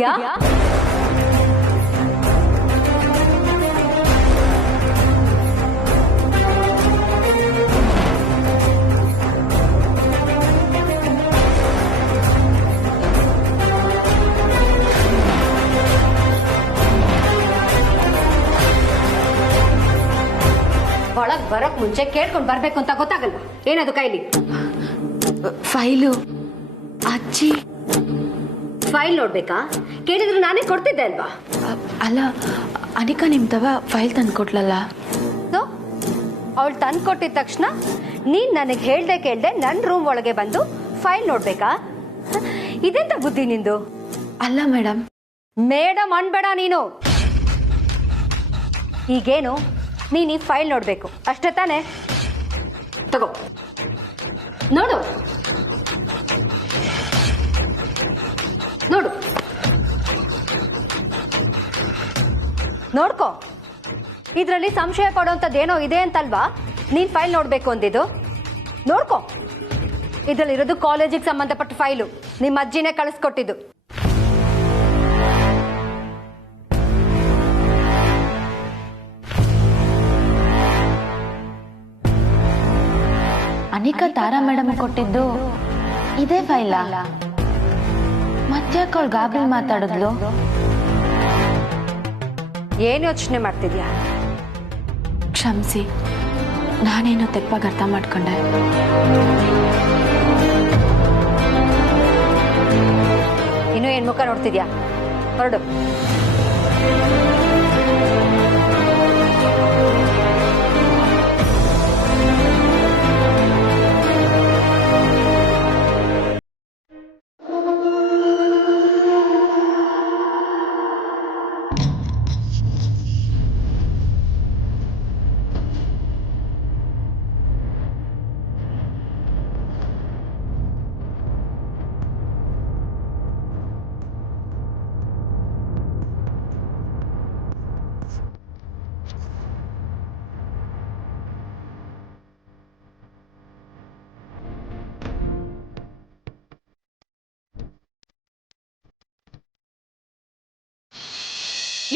ಮಾಡ್ತಿದ್ಯಾ? ಒಳಗ್ ಬರಕ್ ಮುಂಚೆ ಕೇಳ್ಕೊಂಡ್ ಬರ್ಬೇಕು ಅಂತ ಗೊತ್ತಾಗಲ್ವಾ? ಏನದು ಕೈಲಿ? ಫೈಲು. ಅಜ್ಜಿ ಫೈಲ್ ನೋಡ್ಬೇಕಾ? ಕೇಳಿದ್ರೆ ನಾನೇ ಕೊಡ್ತಿದ್ದೆ ಅಲ್ವಾ? ಅಲ್ಲ, ಅನಿಕಾ ನಿಮ್ದವ ಫೈಲ್ ತಂದ್ಕೊಟ್ಲಲ್ಲ. ಅವಳು ತಂದು ಕೊಟ್ಟಿದ ತಕ್ಷಣ ನೀನ್ ನನಗೆ ಹೇಳ್ದೆ ಕೇಳ್ದೆ ನನ್ನ ರೂಮ್ ಒಳಗೆ ಬಂದು ಫೈಲ್ ನೋಡ್ಬೇಕಾ? ಇದೆಂತ ಬುದ್ಧಿ ನಿಂದು? ಅಲ್ಲ ಮೇಡಮ್. ಮೇಡಮ್ ಅನ್ಬೇಡ ನೀನು. ಈಗೇನು, ನೀನ್ ಈ ಫೈಲ್ ನೋಡ್ಬೇಕು ಅಷ್ಟೇ ತಾನೆ? ತಗೋ ನೋಡು ನೋಡು ನೋಡ್ಕೋ. ಇದರಲ್ಲಿ ಸಂಶಯ ಪಡುವಂಥದ್ದೇನೋ ಇದೆ ಅಂತಲ್ವಾ ನೀನ್ ಫೈಲ್ ನೋಡ್ಬೇಕು ಅಂದಿದ್ದು? ನೋಡ್ಕೋ. ಇದರಲ್ಲಿರೋದು ಕಾಲೇಜಿಗೆ ಸಂಬಂಧಪಟ್ಟ ಫೈಲು. ನಿಮ್ಮ ಅಜ್ಜಿನೇ ಕಳಿಸ್ಕೊಟ್ಟಿದ್ದು. ಅನಿಕಾ ತಾರಾ ಮೇಡಮ್ ಕೊಟ್ಟಿದ್ದು ಇದೇ ಫೈಲಾ? ಮತ್ತ್ಯಾಕೆ ಅವಳು ಗಾಬರಿ ಮಾತಾಡಿದ್ಲು? ಏನು ಯೋಚನೆ ಮಾಡ್ತಿದ್ಯಾ? ಕ್ಷಮಿಸಿ, ನಾನೇನೋ ತೆಪ್ಪಾಗಿ ಅರ್ಥ ಮಾಡ್ಕೊಂಡೆ. ಇನ್ನೂ ಏನ್ ಮುಖ ನೋಡ್ತಿದ್ಯಾ? ಹೊರಡು.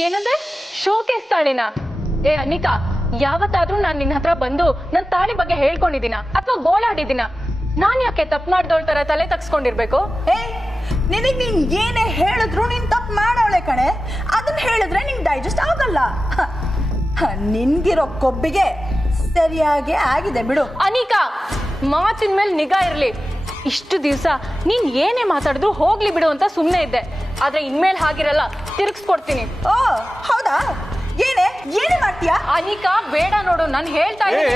ಏನಂದ್ರೆ ಶೋಕೇಸ್ ತಾಳಿನ? ಏ ಅನಿಕಾ, ಯಾವತ್ತಾದ್ರೂ ನಾನು ನಿನ್ನ ಹತ್ರ ಬಂದು ನನ್ನ ತಾಳಿ ಬಗ್ಗೆ ಹೇಳ್ಕೊಂಡಿದ್ದೀನ ಅಥವಾ ಗೋಳಾಡಿದ್ದೀನ? ನಾನ್ ಯಾಕೆ ತಪ್ಪು ಮಾಡ್ದೋಳ್ ತರ ತಲೆ ತಗ್ಸ್ಕೊಂಡಿರ್ಬೇಕು? ನಿನಗ್ ನೀನ್ ಏನೇ ಹೇಳಿದ್ರು ನೀನ್ ತಪ್ಪು ಮಾಡವಳೆ ಕಣೆ. ಅದನ್ನ ಹೇಳಿದ್ರೆ ನಿಂಗೆ ಡೈಜೆಸ್ಟ್ ಆಗಲ್ಲ. ನಿನ್ಗಿರೋ ಕೊಬ್ಬಿಗೆ ಸರಿಯಾಗಿ ಆಗಿದೆ ಬಿಡು. ಅನಿಕಾ, ಮಾತಿನ ಮೇಲೆ ನಿಗಾ ಇರ್ಲಿ. ಇಷ್ಟು ದಿವಸ ನೀನ್ ಏನೇ ಮಾತಾಡಿದ್ರು ಹೋಗ್ಲಿ ಬಿಡು ಅಂತ ಸುಮ್ಮನೆ ಇದ್ದೆ. ಆದ್ರೆ ಇನ್ಮೇಲೆ ಹಾಗಿರಲ್ಲ, ತಿರುಗಿಸ್ಕೊಡ್ತೀನಿ. ಓ ಹೌದಾ? ಏನೇ ಏನೇ ಮಾಡ್ತೀಯಾ? ಅನಿಕಾ ಬೇಡ ನೋಡು, ನಾನು ಹೇಳ್ತಾ ಇದ್ದೀನಿ.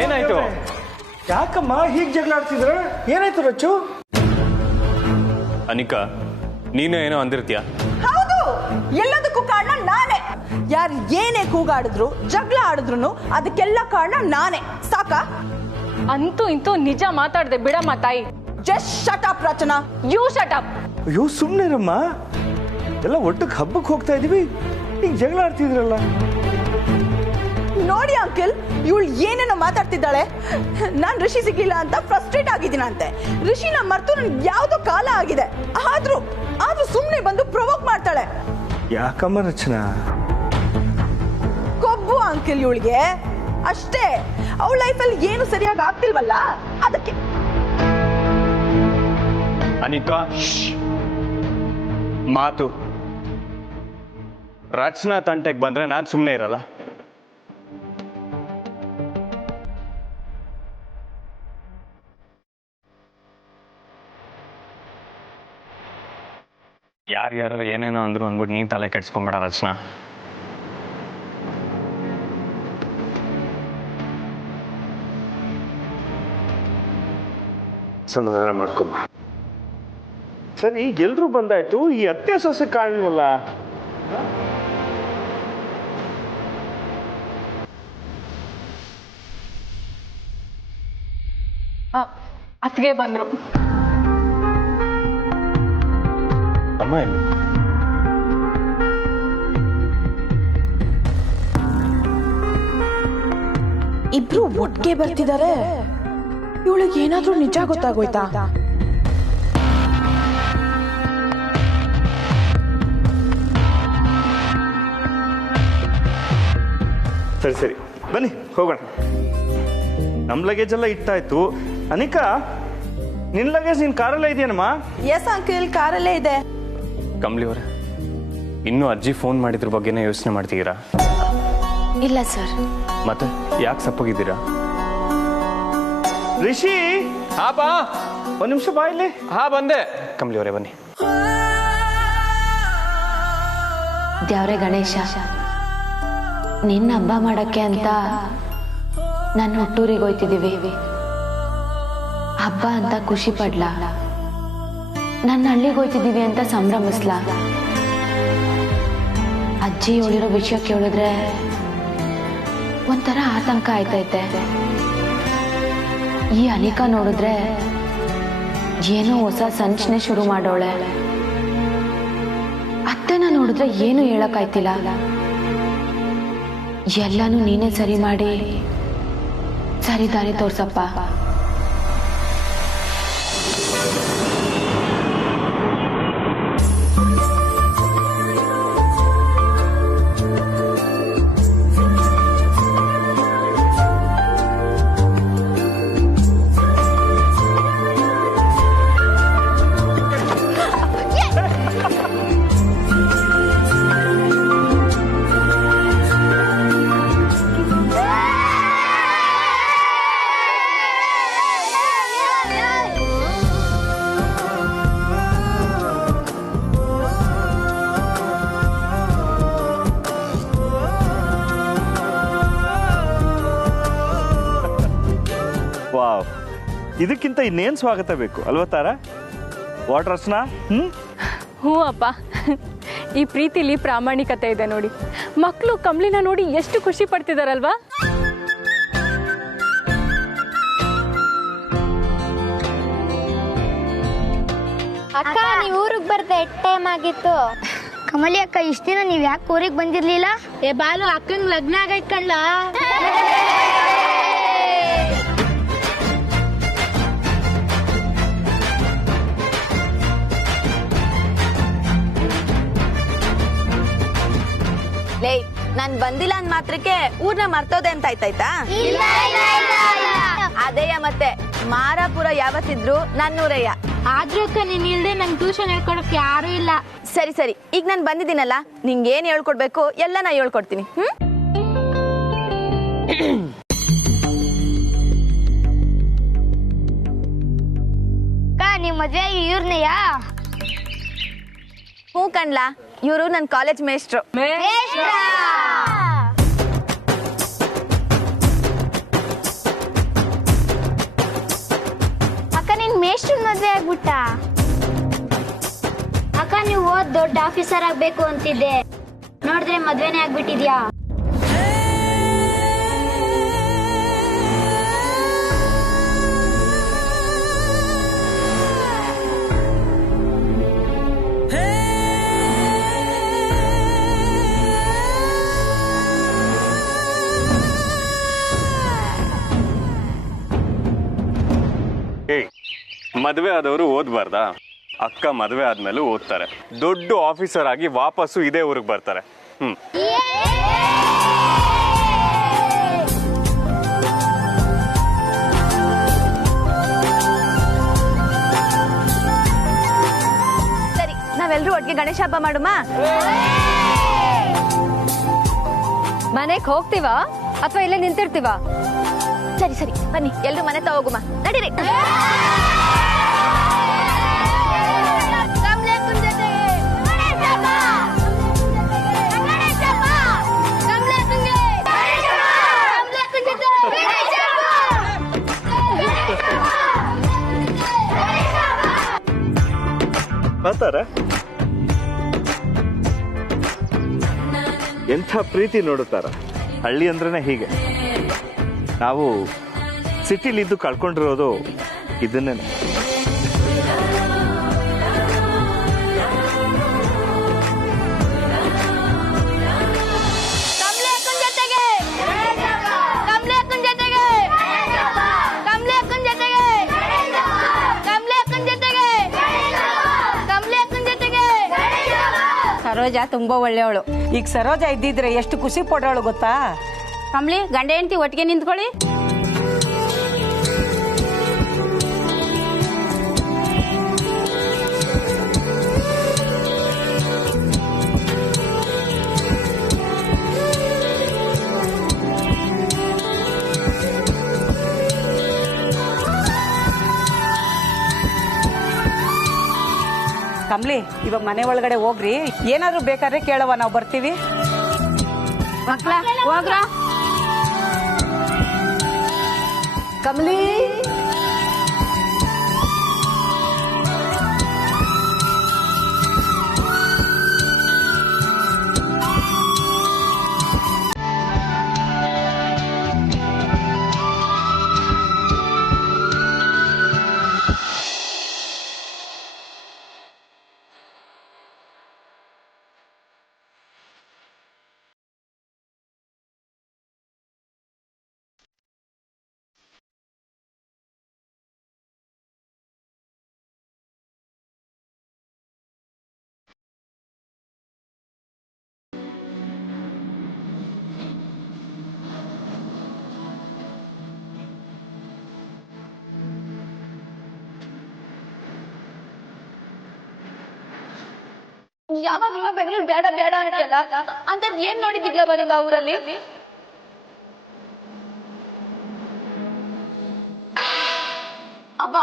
ಏನಾಯ್ತು? ಯಾಕಮ್ಮ ಹೀಗೆ ಜಗಳ ಆಡ್ತಿದ್ರ? ಏನಾಯ್ತು ರಚ್ಚು? ಅನಿಕಾ, ನೀನು ಏನೋ ಅಂದಿರ್ತೀಯ? ಹೌದು, ಎಲ್ಲದಕ್ಕೂ ಕಾರಣ ನಾನೇ. ಯಾರು ಏನೇ ಕೂಗಾಡಿದ್ರು ಜಗಳ ಆಡಿದ್ರು ಅದಕ್ಕೆಲ್ಲ ಕಾರಣ ನಾನೇ. ಸಾಕಾ? ಅಂತೂ ಇಂತೂ ನಿಜ ಮಾತಾಡ್ದೆ ಬಿಡಮ್ಮ ತಾಯಿ. Just shut up Rachana. You shut up. ಅಯ್ಯೋ ಸುಮ್ಮನಿರಮ್ಮ, ಎಲ್ಲ ಒಟ್ಟಿಗೆ ಹಬ್ಬಕ್ಕೆ ಹೋಗ್ತಾ ಇದೀವಿ, ಈಗ ಜಗಳ ಆಡ್ತಿದ್ರಲ್ಲ. ನೋಡಿ ಅಂಕಲ್, ಇವಳು ಏನೇನೋ ಮಾತಾಡ್ತಿದ್ದಾಳೆ. ನಾನ್ ಋಷಿ ಸಿಗ್ಲಿಲ್ಲ ಅಂತ ಫ್ರಸ್ಟ್ರೇಟ್ ಆಗಿದ್ದೀನಂತೆ. ಋಷಿನ ಮರ್ತು ನನ್ಗೆ ಯಾವ್ದೋ ಕಾಲ ಆಗಿದೆ. ಆದ್ರೂ ಸುಮ್ನೆ ಬಂದು ಪ್ರೊವೋಕ್ ಮಾಡ್ತಾಳೆ. ಯಾಕಮ್ಮ ರಚನಾ? ಕೊಬ್ಬು ಅಂಕಲ್ ಇವಳಿಗೆ ಅಷ್ಟೇ. ಅವಳ ಲೈಫಲ್ಲಿ ಏನು ಸರಿಯಾಗಿ ಆಗ್ತಿಲ್ವಲ್ಲ, ಅದಕ್ಕೆ. ಅನಿಕಾ, ಮಾತು ರಚನಾ ತಂಟೆಗೆ ಬಂದ್ರೆ ನಾನು ಸುಮ್ಮನೆ ಇರಲ್ಲ. ಯಾರ್ಯಾರು ಏನೇನೋ ಅಂದ್ರು ಅಂದ್ಬಿಟ್ಟು ನೀನ್ ತಲೆ ಕೆಡ್ಸ್ಕೊಂಬೇಡ ರಚನಾ. ಸಮಾಧಾನ ಮಾಡ್ಕೊ. ಸರಿ, ಈಗ ಎಲ್ರೂ ಬಂದಾಯ್ತು, ಈ ಅತ್ತೆ ಸೊಸೆ ಕಾಣಿಲ್ವಲ್ಲ? ಅತ್ಗೆ ಬಂದ್ರು. ಅಮ್ಮ ಇಬ್ರು ಒಟ್ಟಿಗೆ ಬರ್ತಿದ್ದಾರೆ. ಇವಳಿಗೆ ಏನಾದ್ರೂ ನಿಜ ಗೊತ್ತಾಗೋಯ್ತಾ? ಸರಿ ಸರಿ ಬನ್ನಿ ಹೋಗೋಣ. ನಮ್ಮ ಲಗೇಜ್ ಎಲ್ಲ ಇಟ್ಟಾಯ್ತು. ಅನಿಕಾ, ನಿನ್ನ ಲಗೇಜ್ ನಿನ್ನ ಕಾರಲ್ಲೇ ಇದೆಯೇನಮ್ಮ? ಎಸ್ ಅಂಕಲ್, ಕಾರಲ್ಲೇ ಇದೆ. ಕಮಲಿ ಅವರೇ, ಇನ್ನೂ ಅಜ್ಜಿ ಫೋನ್ ಮಾಡಿದ್ರ ಬಗ್ಗೆನೇ ಯೋಚನೆ ಮಾಡ್ತಿದ್ದೀರಾ? ಇಲ್ಲ ಸರ್. ಮತ್ತೆ ಯಾಕೆ ಸಪ್ಪಗಿದ್ದೀರಾ? ರಿಷಿ, ಹಾ ಬಾ. ಒಂದು ನಿಮಿಷ ಬಾ ಇಲ್ಲಿ. ಹಾ ಬಂದೆ. ಕಮಲಿ ಅವರೇ ಬನ್ನಿ. ದ್ಯಾವ್ರೆ ಗಣೇಶ, ನಿನ್ನ ಹಬ್ಬ ಮಾಡಕ್ಕೆ ಅಂತ ನನ್ನ ಹುಟ್ಟೂರಿಗೆ ಹೋಯ್ತಿದ್ದೀವಿ. ಹಬ್ಬ ಅಂತ ಖುಷಿ ಪಡ್ಲಾ, ನನ್ನ ಹಳ್ಳಿಗೆ ಹೋಯ್ತಿದ್ದೀವಿ ಅಂತ ಸಂಭ್ರಮಿಸ್ಲಾ? ಅಜ್ಜಿ ಹೇಳಿರೋ ವಿಷಯ ಕೇಳಿದ್ರೆ ಒಂಥರ ಆತಂಕ ಆಯ್ತೈತೆ. ಈ ಅನಿಕಾ ನೋಡಿದ್ರೆ ಏನೋ ಹೊಸ ಸಂಚನೆ ಶುರು ಮಾಡೋಳೆ. ಅತ್ತೆನ ನೋಡಿದ್ರೆ ಏನು ಹೇಳಕ್ಕಾಯ್ತಿಲ್ಲ. ಎಲ್ಲಾನು ನೀನೇ ಸರಿ ಮಾಡಿ ಸರಿ ದಾರಿ ತೋರ್ಸಪ್ಪ. ವಾವ್, ಇದಕ್ಕಿಂತ ಇನ್ನೇನು ಸ್ವಾಗತ ಬೇಕು ಅಲ್ವಾ ತಾರ? ವಾಟ್ ರಚನಾ? ಹ್ಞೂ ಅಪ್ಪ, ಈ ಪ್ರೀತಿಲಿ ಪ್ರಾಮಾಣಿಕತೆ ಇದೆ ನೋಡಿ. ಮಕ್ಕಳು ಕಮಲಿನ ನೋಡಿ ಎಷ್ಟು ಖುಷಿ ಪಡ್ತಿದಾರಲ್ವಾ? ಅಕ್ಕ, ನೀವು ಊರಿಗೆ ಬರ್ದೆ ಟೈಮ್ ಆಗಿತ್ತು. ಕಮಲಿ ಅಕ್ಕ, ಇಷ್ಟ ದಿನ ನೀವ್ ಯಾಕೆ ಊರಿಗೆ ಬಂದಿರ್ಲಿಲ್ಲ? ಏ ಬಾಲು, ಅಕ್ಕನ ಲಗ್ನ ಆಗೈತ್ ಕಣ್ಣ. ಲೇ, ನಾನ್ ಬಂದಿಲ್ಲ ಅಂದ್ ಮಾತ್ರಕ್ಕೆ ಊರ್ನ ಮರ್ತೋದೆ ಅಂತ ಆಯ್ತಾಯ್ತಾ? ಅದೇಯ ಮತ್ತೆ ಮಾರಾಪುರ ಯಾವತ್ತಿದ್ರು ನನ್ನೂರಯ್ಯ. ಆದ್ರೂ ಅಕ್ಕ, ನೀನ್ ಇಲ್ದೆ ನಂಗೆ ಟ್ಯೂಷನ್ ಹೇಳ್ಕೊಡಕ್ ಯಾರು ಇಲ್ಲ. ಸರಿ ಸರಿ, ಈಗ ನಾನು ಬಂದಿದ್ದೀನಲ್ಲ, ನಿಂಗೆ ಏನ್ ಹೇಳ್ಕೊಡ್ಬೇಕು ಎಲ್ಲ ನಾ ಹೇಳ್ಕೊಡ್ತೀನಿ. ಅಕ್ಕ, ನಿಮ್ ಮದ್ವೆ ಇವ್ರನೆಯಾ? ಹ್ಞೂ ಕಣ್ಲಾ, ಇವರು ನನ್ನ ಕಾಲೇಜ್ ಮೇಸ್ಟ್ರು. ಅಕ್ಕ, ನಿನ್ ಮೇಷ್ಟ್ರ ಮದ್ವೆ ಆಗ್ಬಿಟ್ಟ? ಅಕ್ಕ, ನೀವು ಓದ್ ದೊಡ್ಡ ಆಫೀಸರ್ ಆಗ್ಬೇಕು ಅಂತಿದ್ದೆ, ನೋಡಿದ್ರೆ ಮದ್ವೆನೇ ಆಗ್ಬಿಟ್ಟಿದ್ಯಾ? ಮದುವೆ ಆದವರು ಓದ್ಬಾರ್ದಾ? ಅಕ್ಕ ಮದುವೆ ಆದ್ಮೇಲೂ ಓದ್ತಾರೆ, ದೊಡ್ಡ ಆಫೀಸರ್ ಆಗಿ ವಾಪಸ್ಸು ಇದೇ ಊರಿಗೆ ಬರ್ತಾರೆ. ಸರಿ, ನಾವೆಲ್ಲರೂ ಒಟ್ಟಿಗೆ ಗಣೇಶ ಹಬ್ಬ ಮಾಡುಮ? ಮನೆಗೆ ಹೋಗ್ತೀವಾ ಅಥವಾ ಇಲ್ಲೇ ನಿಂತಿರ್ತೀವಾ? ಸರಿ ಸರಿ, ಬನ್ನಿ ಎಲ್ರು ಮನೆ ಹೋಗುಮ, ನಡೀರಿ. ಬರ್ತಾರ? ಎಂಥ ಪ್ರೀತಿ ನೋಡುತ್ತಾರ. ಹಳ್ಳಿ ಅಂದ್ರೇನೆ ಹೀಗೆ. ನಾವು ಸಿಟಿಲಿದ್ದು ಕಳ್ಕೊಂಡಿರೋದು ಇದನ್ನೇ. ಸರೋಜ ತುಂಬಾ ಒಳ್ಳೆಯವಳು. ಈಗ ಸರೋಜ ಇದ್ದಿದ್ರೆ ಎಷ್ಟು ಖುಷಿ ಪಡೋಳು ಗೊತ್ತಾ? ಕಮಲಿ ಗಂಡ ಹೆಂಡತಿ ಒಟ್ಟಿಗೆ ನಿಂತ್ಕೊಳ್ಳಿ. ಕಮಲಿ ಇವಾಗ ಮನೆ ಒಳಗಡೆ ಹೋಗ್ರಿ, ಏನಾದ್ರು ಬೇಕಾದ್ರೆ ಕೇಳವ, ನಾವು ಬರ್ತೀವಿ. ಮಕ್ಳ ಹೋಗ್ರ. ಕಮಲಿ ಯಾವಾಗಲೂ ಬೆಂಗಳೂರು ಬೇಡ ಬೇಡ ಅಂತಲ್ಲ ಅಂತ ಏನ್ ನೋಡಿದ್ದಿಲ್ಲ ಬರಂಗ ಊರಲ್ಲಿ. ಅಬ್ಬಾ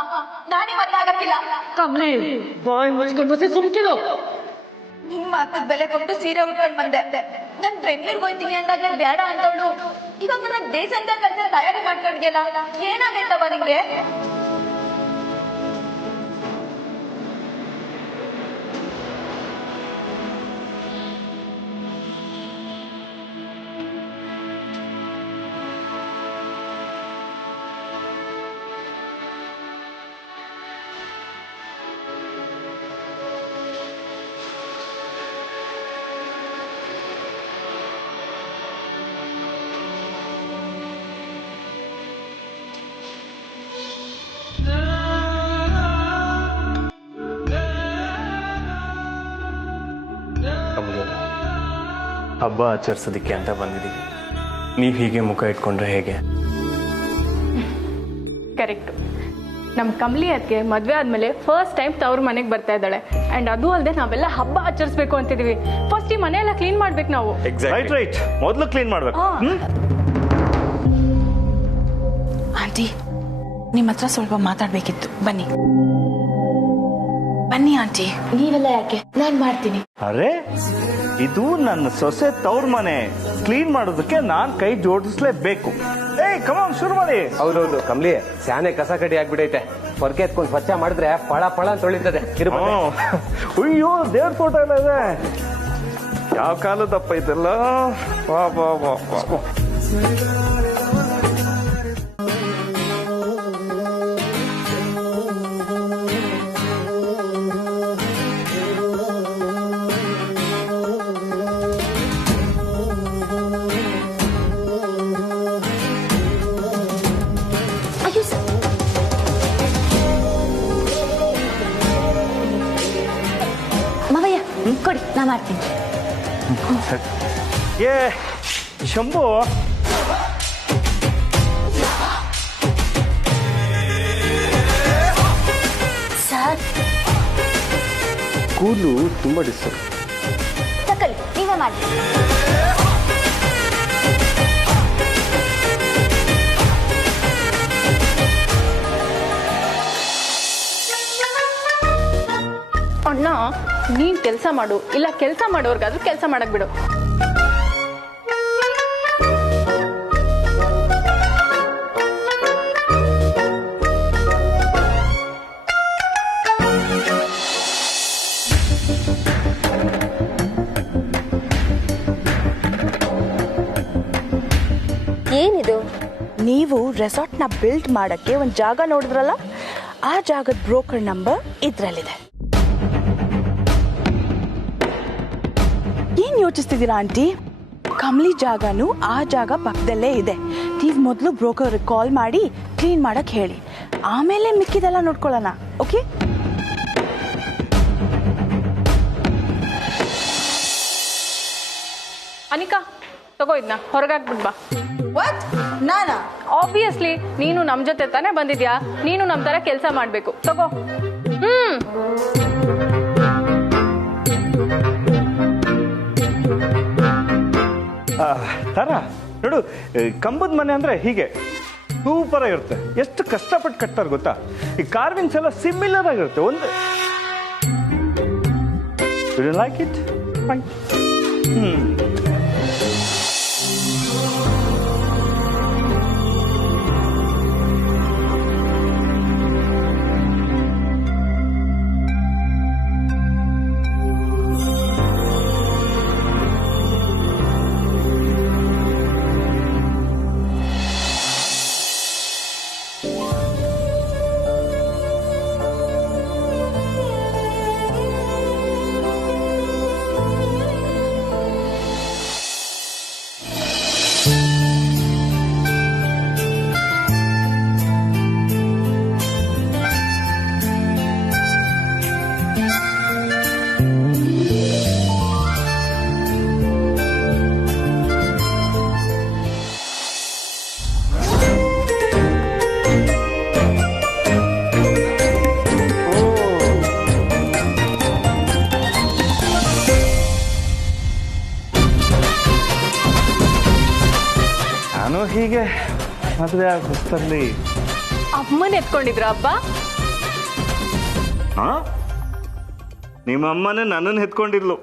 ನಾನೇ ಮತ್ತಾಗತ್ತಿಲ್ಲ. ಕಮಲಿ ಬಾಯ್ ಮುಚ್ಕೊಂಡು ಮತ್ತೆ ಸುಮ್ಕಿರು. ನಿಮ್ಮ ಮಾತದ ಬೆಲೆ ಕೊಟ್ಟು ಸೀರೆ ಉಟ್ಕೊಂಡು ಬಂದೆ. ನಾನ್ ಬೆಂಗಳೂರಿಗೆ ಹೋಗ್ತೀನಿ ಅಂದಾಗ ಬೇಡ ಅಂತವಳು ಇವಾಗ ನನ್ನ ದೇಶದ ಕಲ್ಚರ್ ತಯಾರಿ ಮಾಡ್ಕೊಂಡಿದ್ಯಲ್ಲ, ಏನಾಗೈತವ ನಿಂಗೆ? ಹಬ್ಬ ಆಚರಿಸೋದಕ್ಕೆ ಅಂತ ಬಂದಿದ್ದೀವಿ. ನೀವು ಹೀಗೆ ಮುಖ ಇಟ್ಕೊಂಡ್ರೆ ಹೇಗೆ? ಕರೆಕ್ಟ್. ನಮ್ಮ ಕಮಲಿ ಅದಕ್ಕೆ ಮದುವೆ ಆದ್ಮೇಲೆ ಫಸ್ಟ್ ಟೈಮ್ ತವ್ರ ಮನೆಗೆ ಬರ್ತಾ ಇದ್ದಾಳೆ. ಅಂಡ್ ಅದು ಅಲ್ಲದೆ ನಾವೆಲ್ಲ ಹಬ್ಬ ಆಚರಿಸ್ಬೇಕು ಅಂತಿದೀವಿ. ಫಸ್ಟ್ ಈ ಮನೆ ಎಲ್ಲ ಕ್ಲೀನ್ ಮಾಡ್ಬೇಕು ನಾವು. ರೈಟ್ ರೈಟ್, ಮೊದಲು ಕ್ಲೀನ್ ಮಾಡ್ಬೇಕು. ಆಂಟಿ ನಿಮ್ಮ ಹತ್ರ ಸ್ವಲ್ಪ ಮಾತಾಡ್ಬೇಕಿತ್ತು, ಬನ್ನಿ ಬನ್ನಿ ಆಂಟಿ. ನೀವೆಲ್ಲ ಯಾಕೆ, ನಾನ್ ಮಾಡ್ತೀನಿ. ಅರೆ ಇದು ನನ್ನ ಸೊಸೆ ತವ್ರ ಮನೆ, ಕ್ಲೀನ್ ಮಾಡೋದಕ್ಕೆ ನಾನ್ ಕೈ ಜೋಡಿಸ್ಲೇಬೇಕು. ಏಯ್ ಕಮಾನ್ ಶುರು ಮಾಡಿ. ಹೌದೌದು ಕಮ್ಲಿ, ಸ್ಯಾನೆ ಕಸ ಕಡಿ ಆಗ್ಬಿಟ್ಟೈತೆ. ಹೊರಗೆ ಎತ್ಕೊಂಡು ಸ್ವಚ್ಛ ಮಾಡಿದ್ರೆ ಪಳ ಪಳ ಅಂತ ತೊಳಿತದೆ. ಅಯ್ಯೋ ದೇವ್ರ ಫೋಟೋ ಎಲ್ಲ ಇದೆ. ಯಾವ ಕಾಲದಪ್ಪ ಇದೆಲ್ಲ. ವಾ ವಾ ವಾ ವಾ. ಮಾವಯ್ಯ ಕೊಡಿ, ನಾ ಮಾಡ್ತೀನಿ. ಏ ಶಂಭು, ಸರ್ ಕೂದಲು ತುಂಬಾ ಡಿಸ್ಟರ್ಬ್. ತಕೊಳ್ಳಿ, ನೀವೇ ಮಾಡಿ. ಅಣ್ಣ ನೀನ್ ಕೆಲಸ ಮಾಡು, ಇಲ್ಲ ಕೆಲಸ ಮಾಡೋರ್ಗಾದ್ರೂ ಕೆಲಸ ಮಾಡಕ್ ಬಿಡು. ಏನಿದು? ನೀವು ರೆಸಾರ್ಟ್ ನ ಬಿಲ್ಡ್ ಮಾಡಕ್ಕೆ ಒಂದು ಜಾಗ ನೋಡಿದ್ರಲ್ಲ, ಆ ಜಾಗದ ಬ್ರೋಕರ್ ನಂಬರ್ ಇದ್ರಲ್ಲಿದೆ. ಏನ್ ಯೋಚಿಸ್ತಿದ್ದೀರಾ ಆಂಟಿ? ಕಮ್ಲಿ ಜಾಗನು ಆ ಜಾಗ ಪಕ್ಕದಲ್ಲೇ ಇದೆ. ನೀವು ಮೊದಲು ಬ್ರೋಕರ್ ಕಾಲ್ ಮಾಡಿ ಕ್ಲೀನ್ ಮಾಡಕ್ ಹೇಳಿ, ಆಮೇಲೆ ಮಿಕ್ಕಿದೆಲ್ಲ ನೋಡ್ಕೊಳ್ಳೋಣ. ಓಕೆ? ಅನಿಕಾ ತಗೋ ಇದನ್ನ ಹೊರಗಾಕ್ಬಿಟ್ ಬಾ. ವಾಟ್? ನಾನಾ? ಆಬ್ವಿಯಸ್ಲಿ ನೀನು ನಮ್ ಜೊತೆ ತಾನೇ ಬಂದಿದ್ಯಾ, ನೀನು ನಮ್ ತರ ಕೆಲಸ ಮಾಡ್ಬೇಕು. ತಗೋ. ತರ ನೋಡು, ಕಂಬದ ಮನೆ ಅಂದ್ರೆ ಹೀಗೆ ಸೂಪರ್ ಆಗಿರುತ್ತೆ. ಎಷ್ಟು ಕಷ್ಟಪಟ್ಟು ಕಟ್ತಾರೆ ಗೊತ್ತಾ? ಈ ಕಾರ್ವಿಂಗ್ಸ್ ಎಲ್ಲ ಸಿಮಿಲರ್ ಆಗಿರುತ್ತೆ. ಒಂದು ಲೈಕ್ ಇಟ್ ಫೈನ್. ಹೀಗೆ ಮದುವೆ ಆಗ ಹೊಸಲ್ಲಿ ಅಮ್ಮನ ಎತ್ಕೊಂಡಿದ್ರ ಹಬ್ಬ? ನಿಮ್ಮ ಅಮ್ಮನೇ ನನ್ನನ್ನು ಎತ್ಕೊಂಡಿರ್ಲು.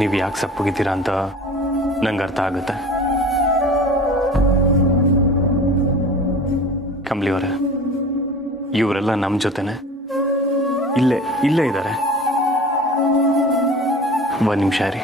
ನೀವು ಯಾಕೆ ಸಪ್ಪಗಿದ್ದೀರಾ ಅಂತ ನಂಗೆ ಅರ್ಥ ಆಗುತ್ತೆ. ಕಂಬ್ಲಿ ಅವರೇ, ಇವರೆಲ್ಲ ನಮ್ಮ ಜೊತೆನೆ ಇಲ್ಲೇ ಇದ್ದಾರೆ. ಒಂದು ನಿಮಿಷ ರೀ.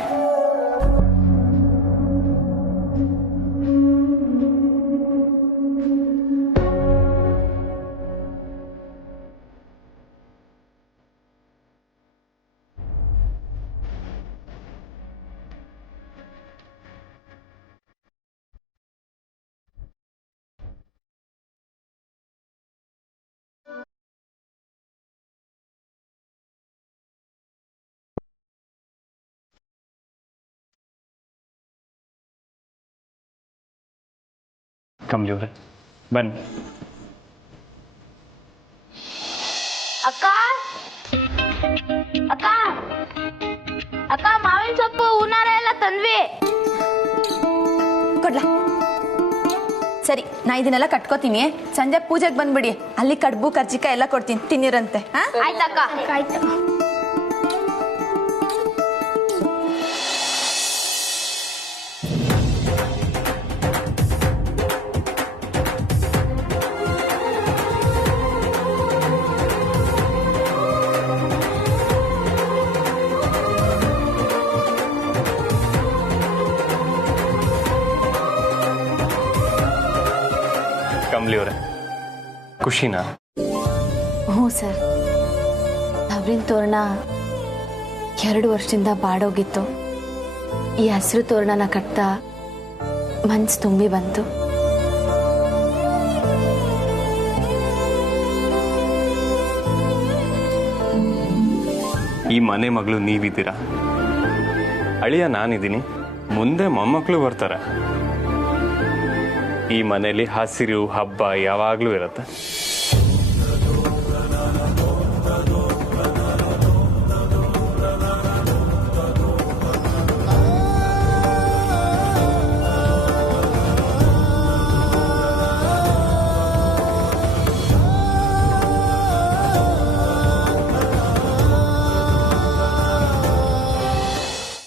ಕಂಬ್ಲಿ ಅವರೇ ಬನ್ನಿ. ಅಕ್ಕ ಅಕ್ಕ ಅಕ್ಕ ಮಾವಿನ ಸೊಪ್ಪು ಹೂನಾರ ಎಲ್ಲ ತಂದ್ವಿ. ಕೊಡ್ಲಾ? ಸರಿ, ನಾ ಇದನ್ನೆಲ್ಲ ಕಟ್ಕೋತೀನಿ. ಸಂಜೆ ಪೂಜೆಗೆ ಬಂದ್ಬಿಡಿ, ಅಲ್ಲಿ ಕಡ್ಬು ಕರ್ಜಿಕಾಯಿ ಎಲ್ಲ ಕೊಡ್ತೀನಿ, ತಿನ್ನಿರಂತೆ. ಆಯ್ತಕ್ಕ. ಆಯ್ತು. ಕಂಬ್ಲಿ ಅವರೇ, ಖುಷಿನಾ? ಹ್ಞೂ ಸರ್, ಅವ್ರಿನ ತೋರಣ 2 ವರ್ಷದಿಂದ ಬಾಡೋಗಿತ್ತು. ಈ ಹಸಿರು ತೋರಣನ ಕಟ್ತಾ ಮನ್ಸು ತುಂಬಿ ಬಂತು. ಈ ಮನೆ ಮಗಳು ನೀವಿದ್ದೀರಾ, ಅಳಿಯ ನಾನಿದ್ದೀನಿ, ಮುಂದೆ ಮೊಮ್ಮಕ್ಕಳು ಬರ್ತಾರೆ. ಈ ಮನೆಯಲ್ಲಿ ಹಸಿರು ಹಬ್ಬ ಯಾವಾಗಲೂ ಇರುತ್ತೆ.